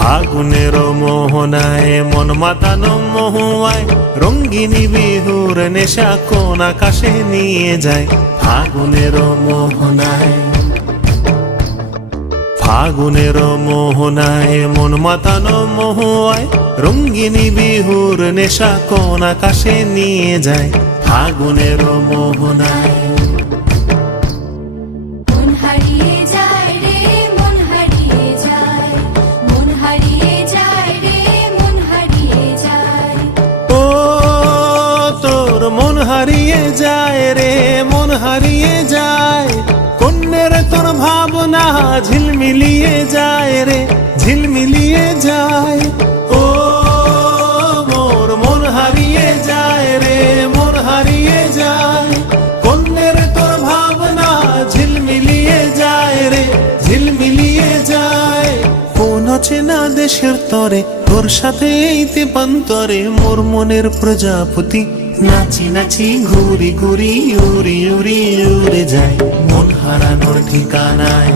ফাগুনের মোহনায় মন মাতানো মহুয়ায় রঙ্গিনী বিহুর নেশা কোন আকাশে নিয়ে যায়। ফাগুনের মোহনায় ফাগুনের মোহনায় মন মাতানো মহুয়ায় রঙ্গিনী বিহুর নেশা কোন আকাশে নিয়ে যায়। ফাগুনের মোহনায় মন হারিয়ে যায় রে, মন হারিয়ে যায়। কন্যের তোর ভাবনা ঝিলমিলিয়ে যায় রে, ঝিলমিলিয়ে যায়। ও মোর মন হারিয়ে যায় রে, মন হারিয়ে যায়। কন্যের তোর ভাবনা ঝিলমিলিয়ে যায় রে, ঝিলমিলিয়ে যায়। কোন চেনা দেশের তরে তোর সাথে এই তেপান্তরে মোর মনের প্রজাপতি নাচি নাচি ঘুরি ঘুরি উড়ি উড়ি উড়ে যায়। মন হারানোর ঠিকানায়